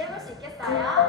같이 해볼 수 있겠어요?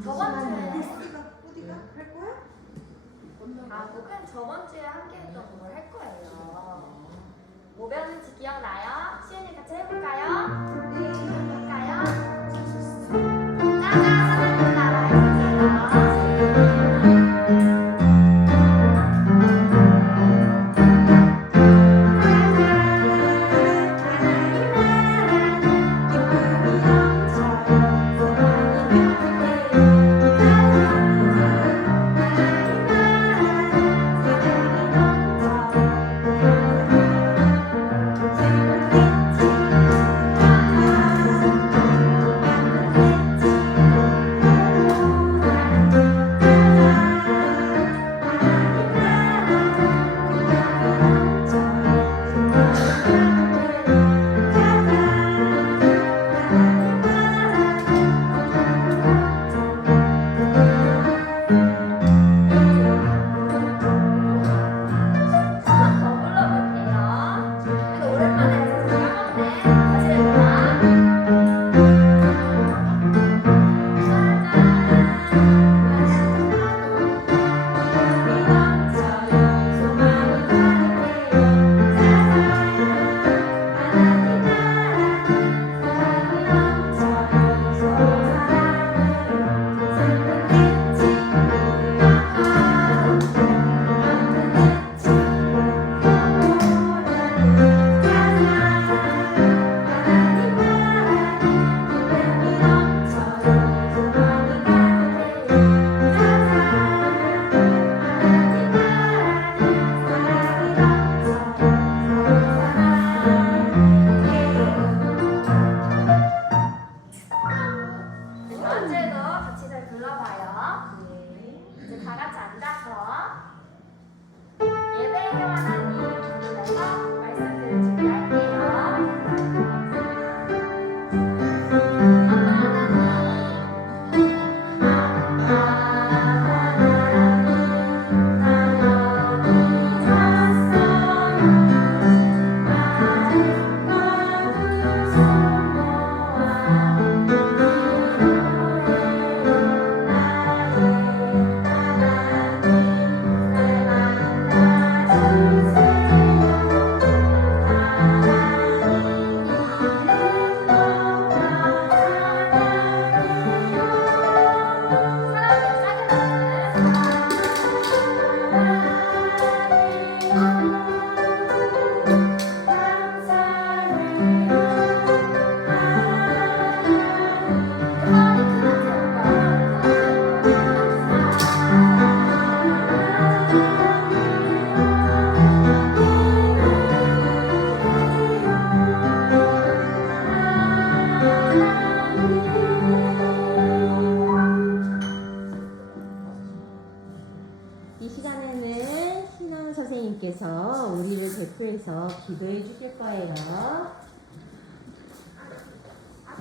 저번 주에 어디가 할 거야? 아 목은 저번 주에 함께 했던 그걸 할 거예요. 뭐 배웠는지 기억나요? 시은이 같이 해볼까요? 네.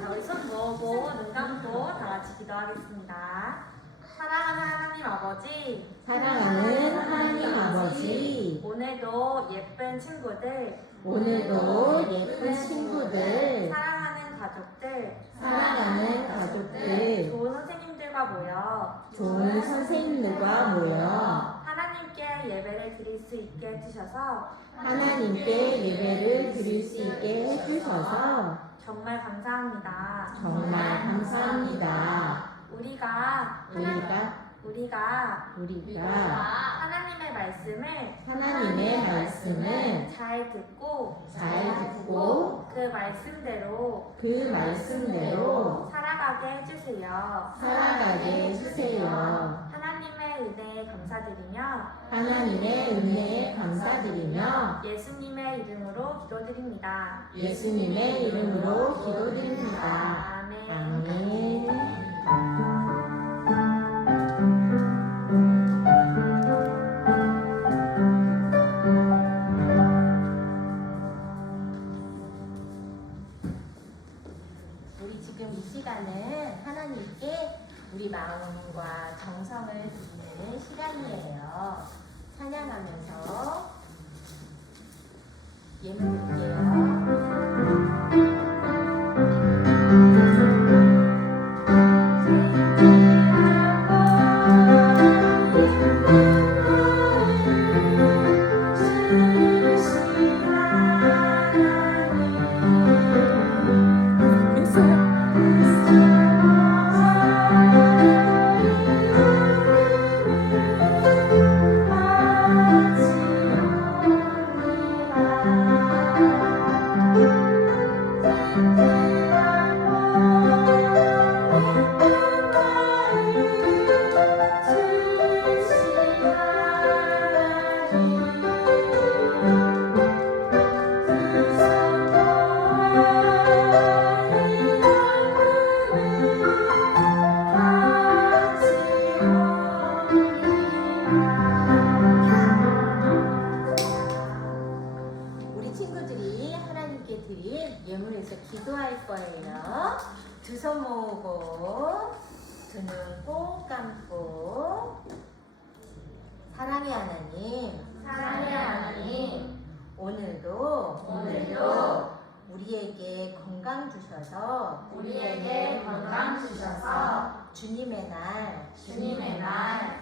자, 우리 손 모으고 눈 감고 다 같이 기도하겠습니다. 사랑하는 하나님 아버지, 사랑하는 하나님 아버지, 오늘도 예쁜 친구들, 오늘도 예쁜 친구들, 사랑하는 가족들, 사랑하는 가족들, 좋은 선생님들 선생님들과 모여. 좋은 선생님들과 모여 하나님께 예배를 드릴 수 있게 해주셔서 하나님께 예배를 드릴 수 있게 해주셔서 정말 감사합니다. 정말 감사합니다. 우리가 우리가 우리가 우리가 하나님의 말씀을 하나님의 말씀을 잘 듣고 잘 듣고 그 말씀대로 그 말씀대로 살아가게 해주세요. 살아가게 해주세요. 하나님의 은혜에 감사드리며 하나님의 은혜에 감사드리며 예수님의 이름으로 기도드립니다. 예수님의 이름으로 기도드립니다. 아멘. 아멘. 우리에게 건강 주셔서 주님의 날 주님의 날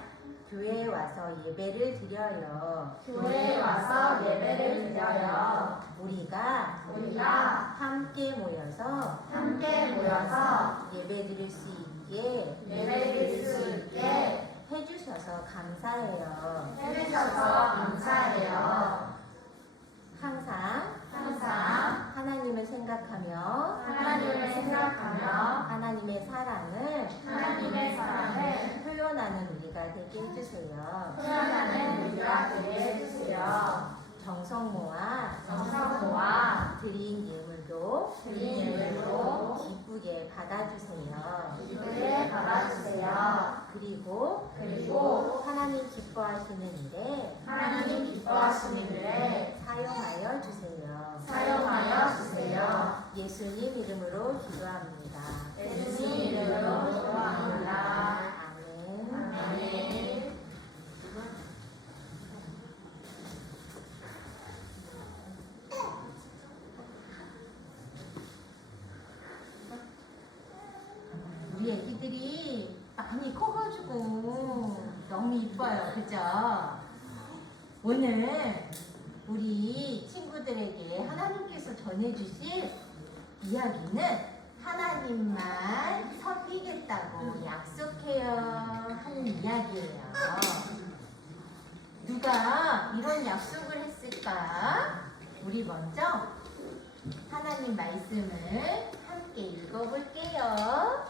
교회에 와서 예배를 드려요. 교회에 와서 예배를 드려요. 우리가 우리가 함께 모여서 함께 모여서 예배 드릴 수 있게 예배 드릴 수 있게 해주셔서 감사해요. 해주셔서 감사해요. 항상 항상 하나님을 생각하며 하나님을 생각하며 하나님의 사랑을 하나님의 사랑을 표현하는 우리가 되게 해주세요. 표현하는 우리가 되게 해주세요. 정성 모아 정성 모아 드린 예물도 드린 예물도 기쁘게 받아주세요. 기쁘게 받아주세요. 그리고 그리고 하나님 기뻐하시는 일에 하나님 기뻐하시는 일에 사용하여 주세요. 사용하여 주세요. 예수님 이름으로 기도합니다. 예수님 이름으로 기도합니다. 아멘. 아멘. 우리 애기들이 많이 커가지고 너무 이뻐요. 그죠? 오늘 우리 친구들에게 하나님께서 전해주실 이야기는 하나님만 섬기겠다고 약속해요 하는 이야기예요. 누가 이런 약속을 했을까? 우리 먼저 하나님 말씀을 함께 읽어볼게요.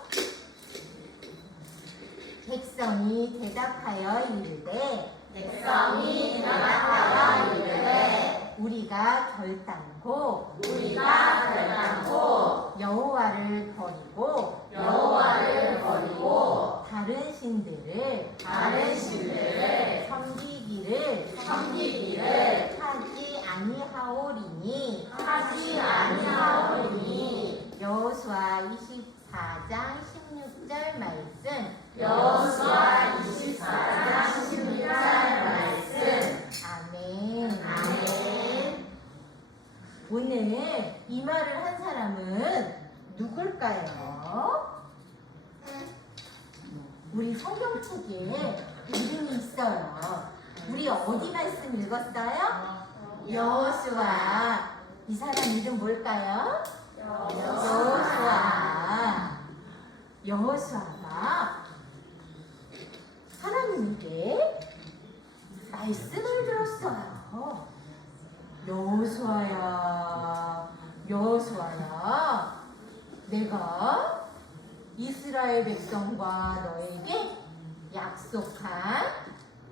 백성이 대답하여 이르되 백성이 대답하여 이르되 우리가 결단 코 우리가 결단코 여호와를 버리고 여호와를 버리고 다른 신들을 다른 신들을 섬기기를 섬기기를 하지 아니하오리니 하지 아니하오리니 여호수아 24장 16절 말씀 여호수아 이 말을 한 사람은 누굴까요? 우리 성경책에 이름이 있어요. 우리 어디 말씀 읽었어요? 여호수아. 이 사람 이름 뭘까요? 여호수아. 여호수아가 하나님께 말씀을 들었어요. 여호수아야, 여호수아야, 내가 이스라엘 백성과 너에게 약속한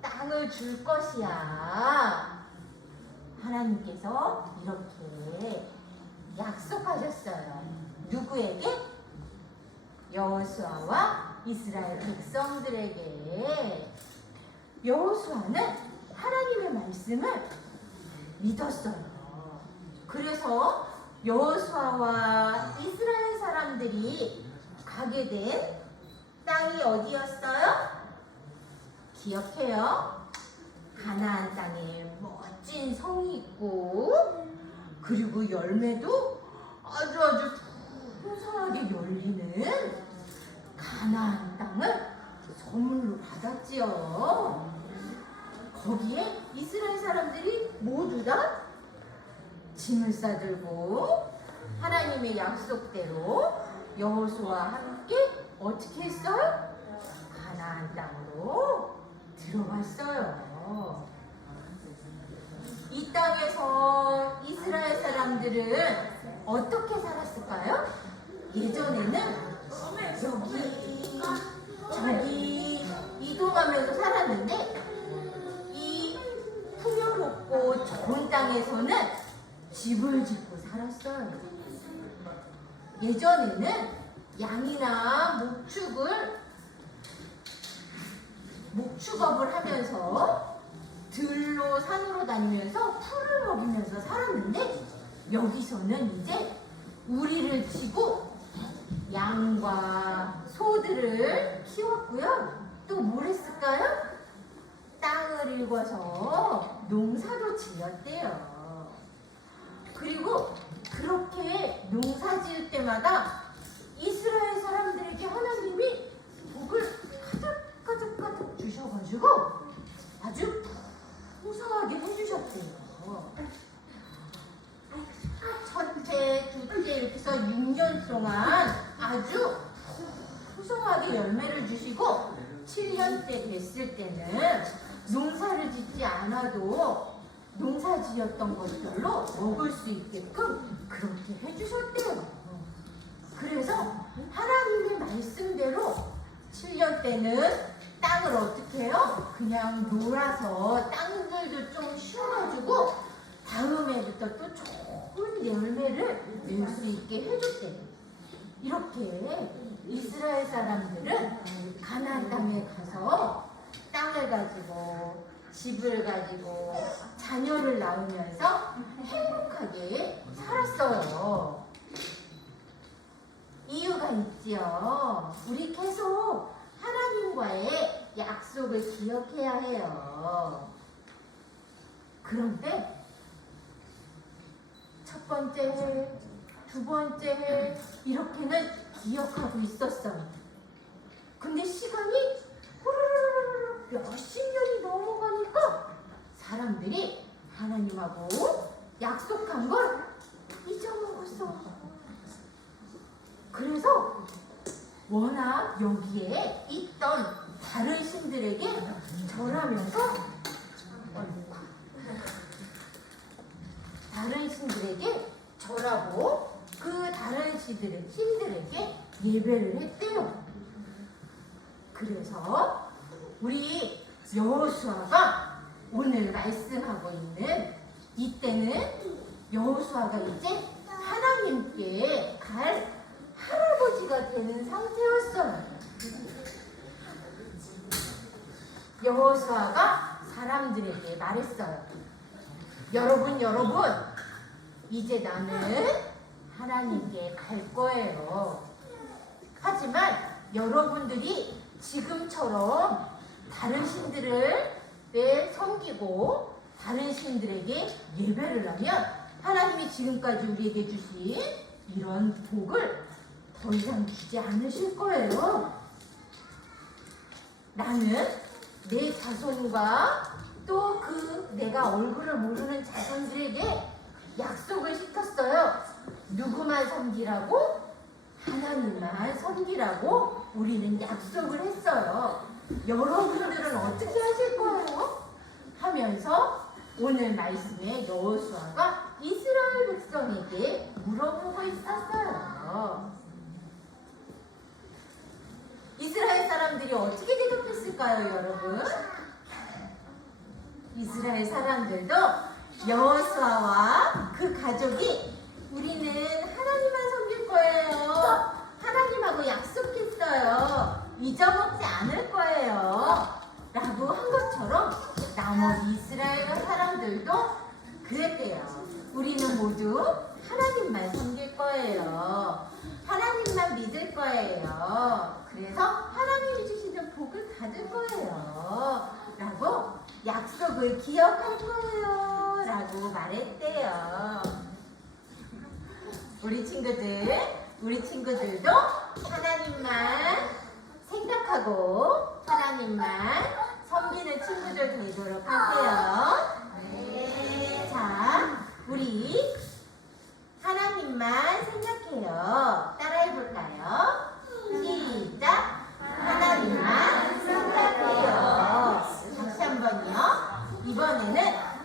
땅을 줄 것이야. 하나님께서 이렇게 약속하셨어요. 누구에게? 여호수아와 이스라엘 백성들에게. 여호수아는 하나님의 말씀을 믿었어요. 그래서 여호수아와 이스라엘 사람들이 가게 된 땅이 어디였어요? 기억해요. 가나안 땅에 멋진 성이 있고 그리고 열매도 아주 아주 풍성하게 열리는 가나안 땅을 선물로 받았지요. 거기에 이스라엘 사람들이 모두 다 짐을 싸들고 하나님의 약속대로 여호수아와 함께 어떻게 했어요? 가나안 땅으로 들어갔어요. 이 땅에서 이스라엘 사람들은 어떻게 살았을까요? 예전에는 여기 저기 이동하면서 살았는데 땅에서는 집을 짓고 살았어요. 예전에는 양이나 목축을 목축업을 하면서 들로 산으로 다니면서 풀을 먹이면서 살았는데 여기서는 이제 우리를 치고 양과 소들을 키웠고요. 또 뭘 했을까요? 읽어서 농사도 지었대요. 그리고 그렇게 농사 지을 때마다 이스라엘 사람들에게 하나님이 복을 가득 가득 가득 주셔가지고 아주 풍성하게 해주셨대요. 첫째, 둘째 이렇게 해서 6년 동안 아주 풍성하게 열매를 주시고 7년 때 됐을 때는 농사를 짓지 않아도 농사 지었던 것들로 먹을 수 있게끔 그렇게 해주셨대요. 그래서 하나님의 말씀대로 7년 때는 땅을 어떻게 해요? 그냥 놀아서 땅들도 좀 쉬어가지고 다음 해부터 또 좋은 열매를 낼 수 있게 해줬대요. 이렇게 이스라엘 사람들은 가나안 땅에 가서 땅을 가지고 집을 가지고 자녀를 낳으면서 행복하게 살았어요. 이유가 있지요. 우리 계속 하나님과의 약속을 기억해야 해요. 그런데 첫 번째 해, 두 번째 해 이렇게는 기억하고 있었어요. 근데 시간이 몇십 년이 넘어가니까 사람들이 하나님하고 약속한 걸 잊어먹었어. 그래서 워낙 여기에 있던 다른 신들에게 절하면서 다른 신들에게 절하고 그 다른 신들의 신들에게 예배를 했대요. 그래서 우리 여호수아가 오늘 말씀하고 있는 이때는 여호수아가 이제 하나님께 갈 할아버지가 되는 상태였어요. 여호수아가 사람들에게 말했어요. 여러분, 여러분, 이제 나는 하나님께 갈 거예요. 하지만 여러분들이 지금처럼 다른 신들을 내 섬기고 다른 신들에게 예배를 하면 하나님이 지금까지 우리에게 주신 이런 복을 더 이상 주지 않으실 거예요. 나는 내 자손과 또 그 내가 얼굴을 모르는 자손들에게 약속을 시켰어요. 누구만 섬기라고? 하나님만 섬기라고 우리는 약속을 했어요. 여러분들은 어떻게 하실 거예요? 하면서 오늘 말씀에 여호수아가 이스라엘 백성에게 물어보고 있었어요. 이스라엘 사람들이 어떻게 대답했을까요, 여러분? 이스라엘 사람들도 여호수아와 그 가족이 우리는 하나님만 섬길 거예요. 하나님하고 약속했어요. 잊어먹지 않을 거예요. 라고 한 것처럼 나머지 이스라엘 사람들도 그랬대요. 우리는 모두 하나님만 섬길 거예요. 하나님만 믿을 거예요. 그래서 하나님이 주시는 복을 받을 거예요. 라고 약속을 기억할 거예요. 라고 말했대요. 우리 친구들, 우리 친구들도 하나님만 생각하고 하나님만 섬기는 친구들 되도록 하세요. 자, 우리 하나님만 생각해요. 따라해 볼까요? 시작. 하나님만 생각해요. 다시 한 번요. 이번에는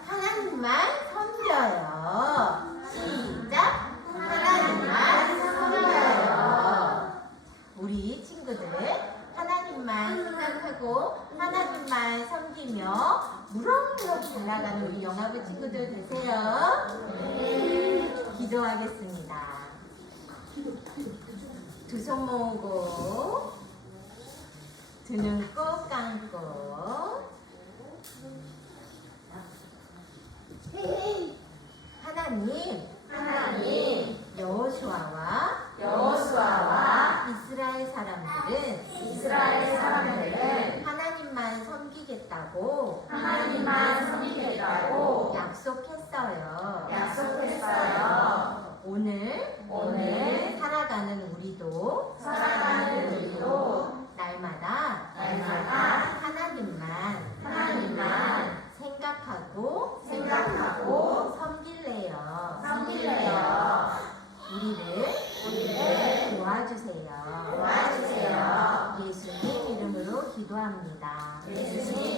하나님만 섬겨요. 시작. 하나님만 섬겨요. 우리 친구들 하나님만 생각하고 하나님만 섬기며 무럭무럭 잘 나가는 우리 영화부 친구들 되세요. 기도하겠습니다. 두 손 모으고 두 눈 꼭 감고 하나님 하나님, 여호수아와 Amen.